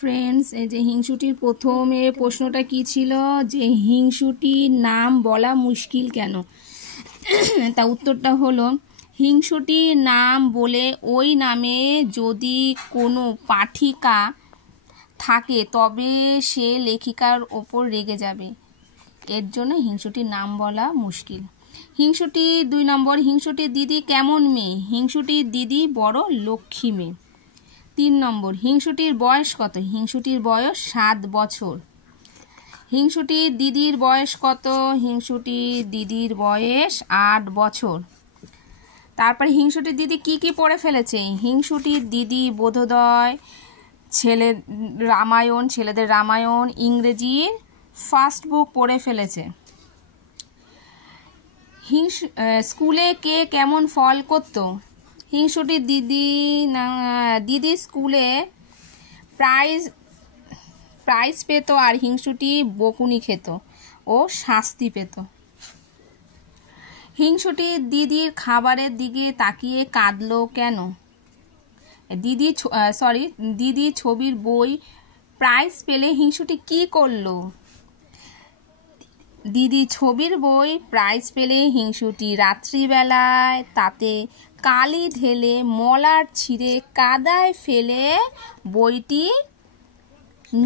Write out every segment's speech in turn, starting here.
Friends, এই যে হিংসুটির প্রথমে প্রশ্নটা কি ছিল যে হিংসুটির নাম বলা মুশকিল কেন। তা উত্তরটা হলো, হিংসুটির নাম বলে ওই নামে যদি কোনো পাঠিকা থাকে তবে সে লেখিকার ওপর রেগে যাবে, এর জন্য হিংসুটির নাম বলা মুশকিল। হিংসুটির 2 নম্বর, হিংসুটির দিদি কেমন মেয়ে? হিংসুটির দিদি বড় লক্ষ্মী মেয়ে। 3 নম্বর, হিংসুটির বয়স কত? হিংসুটির বয়স 7 বছর। হিংসুটির দিদির বয়স কত? হিংসুটির দিদির বয়স 8 বছর। তারপরে হিংসুটির দিদি কি কি পড়ে ফেলেছে? হিংসুটির দিদি বোধোদয়, ছেলেদের রামায়ণ, ইংরেজির ফার্স্ট বুক পড়ে ফেলেছে। স্কুলে কে কেমন ফল করতো? হিংসুটির দিদি স্কুলে প্রাইজ পেত, আর হিংসুটি বকুনি খেত ও শাস্তি পেত। হিংসুটির দিদির খাবারের দিকে তাকিয়ে কাঁদলো কেন? দিদি ছবির বই প্রাইজ পেলে হিংসুটি কি করলো? দিদি ছবির বই প্রাইজ পেলে হিংসুটি রাত্রিবেলায় তাতে কালি ঢেলে মলাট ছিঁড়ে কাদায় ফেলে বইটি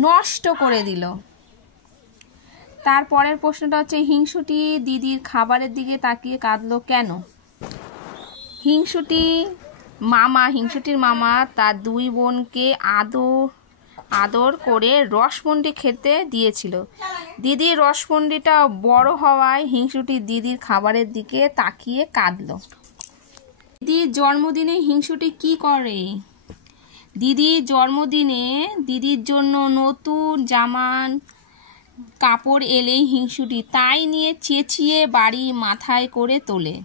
নষ্ট করে দিল। তারপরের প্রশ্নটা হচ্ছে, হিংসুটি দিদির খাবারের দিকে তাকিয়ে কাঁদলো কেন? হিংসুটির মামা তার 2 বোনকে আদর করে রসমন্ডি খেতে দিয়েছিল। দিদির রসমন্ডিটা বড় হওয়ায় হিংসুটি দিদির খাবারের দিকে তাকিয়ে কাঁদলো। দিদির জন্মদিনে হিংসুটি কি করে? দিদির জন্মদিনে দিদির জন্য নতুন জামা কাপড় এলে হিংসুটি তাই নিয়ে চেঁচিয়ে বাড়ি মাথায় করে তোলে।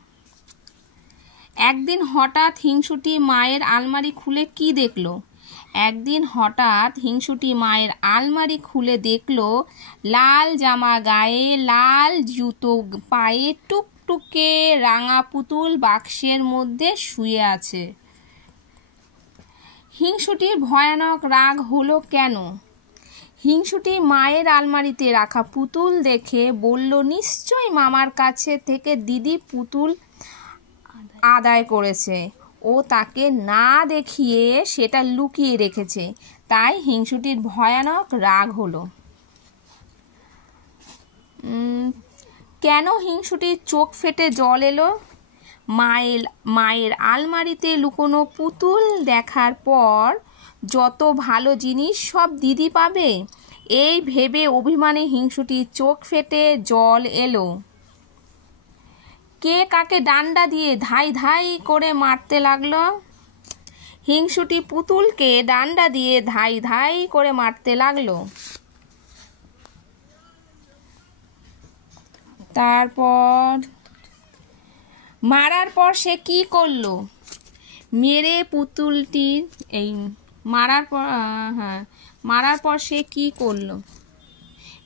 একদিন হঠাৎ হিংসুটি মায়ের আলমারি খুলে কি দেখলো? একদিন হঠাৎ হিংসুটি মায়ের আলমারি খুলে দেখলো লাল জামা গায়ে, লাল জুতো পায়ে, টুকটুকে রাঙা পুতুল বাক্সের মধ্যে শুয়ে আছে। হিংসুটির ভয়ানক রাগ হলো কেন? হিংসুটি মায়ের আলমারিতে রাখা পুতুল দেখে বলল, নিশ্চয়ই মামার কাছে থেকে দিদি পুতুল আদায় করেছে, ও তাকে না দেখিয়ে সেটা লুকিয়ে রেখেছে, তাই হিংসুটির ভয়ানক রাগ হলো। কেন হিংসুটির চোখ ফেটে জল এলো? মায়ের আলমারিতে লুকোনো পুতুল দেখার পর যত ভালো জিনিস সব দিদি পাবে, এই ভেবে অভিমানে হিংসুটির চোখ ফেটে জল এলো। কে কাকে ডান্ডা দিয়ে ধাই ধাই করে মারতে লাগলো? হিংসুটি পুতুলকে ডান্ডা দিয়ে ধাই ধাই করে মারতে লাগলো। তারপর মারার পর সে কি করলো? মারার পর সে কি করলো?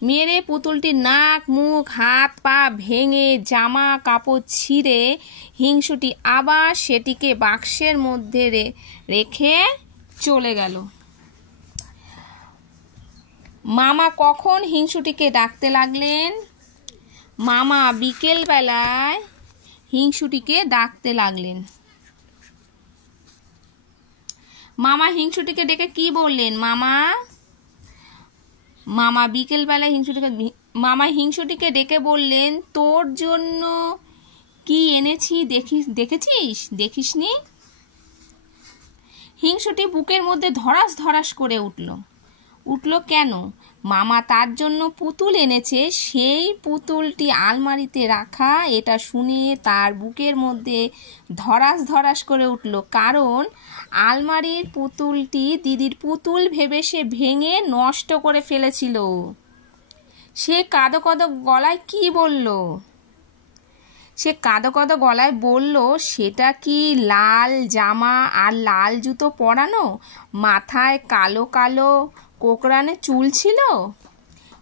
মেরে পুতুলটির নাক, মুখ, হাত পা ভেঙে জামা কাপড় ছিঁড়ে হিংসুটি আবার সেটিকে বাক্সের মধ্যে রেখে চলে গেল। মামা কখন হিংসুটিকে ডাকতে লাগলেন? মামা বিকেল বেলায় হিংসুটিকে ডাকতে লাগলেন। মামা হিংসুটিকে ডেকে কি বললেন? মামা বিকেল বেলায় হিংসুটিকে ডেকে বললেন, তোর জন্য কি এনেছি দেখিসনি? হিংসুটি বুকের মধ্যে ধরাস ধরাস করে উঠল কেন? মামা তার জন্য পুতুল এনেছে, সেই পুতুলটি আলমারিতে রাখা। এটা শুনে তার বুকের মধ্যে ধরাস ধরাস করে উঠল, কারণ আলমারির পুতুলটি দিদির পুতুল ভেবে সে ভেঙে নষ্ট করে ফেলেছিল। সে কাঁদো কাঁদো গলায় কি বলল? সে কাঁদো কাঁদো গলায় বলল, সেটা কি লাল জামা আর লাল জুতো পরানো, মাথায় কালো কালো কোকড়ানো চুল ছিল?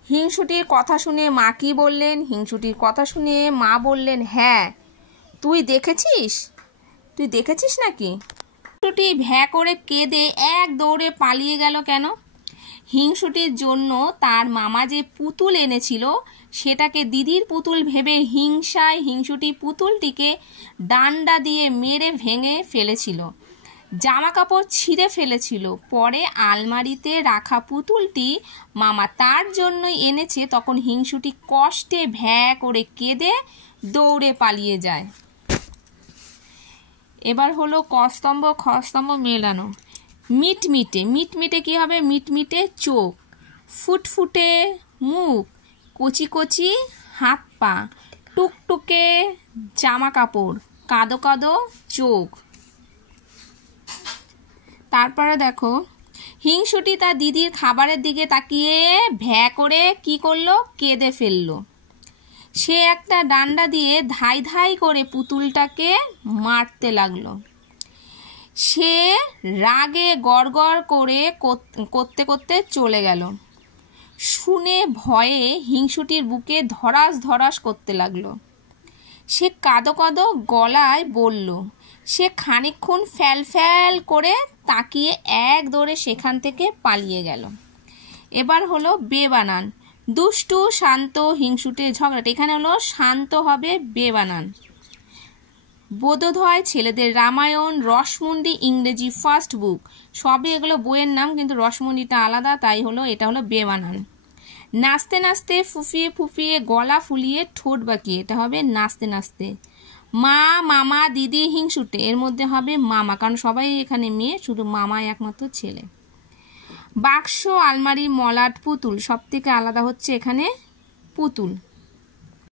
হিংসুটির কথা শুনে মা কি বললেন? হিংসুটির কথা শুনে মা বললেন, হ্যাঁ, তুই দেখেছিস নাকি? হিংসুটি ভ্যাঁ করে কেঁদে এক দৌড়ে পালিয়ে গেল কেন? হিংসুটির জন্য তার মামা যে পুতুল এনেছিল সেটাকে দিদির পুতুল ভেবে হিংসায় হিংসুটি পুতুলটিকে ডান্ডা দিয়ে মেরে ভেঙে ফেলেছিল, জামা কাপড় ছিঁড়ে ফেলেছিল। পরে আলমারিতে রাখা পুতুলটি মামা তার জন্য এনেছে, তখন হিংসুটি কষ্টে ভ্যাঁ করে কেঁদে দৌড়ে পালিয়ে যায়। এবার হলো কস্তম্ভ খস্তম্ভ মেলানো। মিটমিটে, মিটমিটে কি হবে? মিটমিটে চোখ, ফুটফুটে মুখ, কচি কচি হাত পা, টুকটুকে জামা কাপড়, কাদো কাদো চোখ। তারপরে দেখো, হিংসুটি তার দিদির খাবারের দিকে তাকিয়ে ভ্যাঁ করে কি করলো? কেঁদে ফেললো। সে একটা ডান্ডা দিয়ে ধাই ধাই করে পুতুলটাকে মারতে লাগলো। সে রাগে গড়গড় করে করতে করতে চলে গেল। শুনে ভয়ে হিংসুটির বুকে ধরাস ধরাস করতে লাগলো। সে কাঁদো কাঁদো গলায় বলল। সে খানিকক্ষণ ফ্যাল ফ্যাল করে তাকিয়ে এক দৌড়ে সেখান থেকে পালিয়ে গেল। এবার হলো বেবানান। দুষ্টু শান্ত হিংসুটে ঝগড়াটা, এখানে হলো শান্ত হবে বেবানান। বোধোদয় ছেলেদের রামায়ণ, রসমুন্ডি ইংরেজি ফার্স্ট বুক, সবই এগুলো বইয়ের নাম, কিন্তু রসমুন্ডিটা আলাদা, তাই হলো এটা হলো বেবানান। নাচতে নাচতে ফুফিয়ে ফুফিয়ে গলা ফুলিয়ে ঠোঁট বাঁকিয়ে, এটা হবে নাচতে নাচতে। মা মামা দিদি হিংসুটে, এর মধ্যে হবে মামা, কারণ সবাই এখানে মেয়ে, শুধু মামা একমাত্র ছেলে। বাক্স আলমারি মলাট পুতুল, সব থেকে আলাদা হচ্ছে এখানে পুতুল।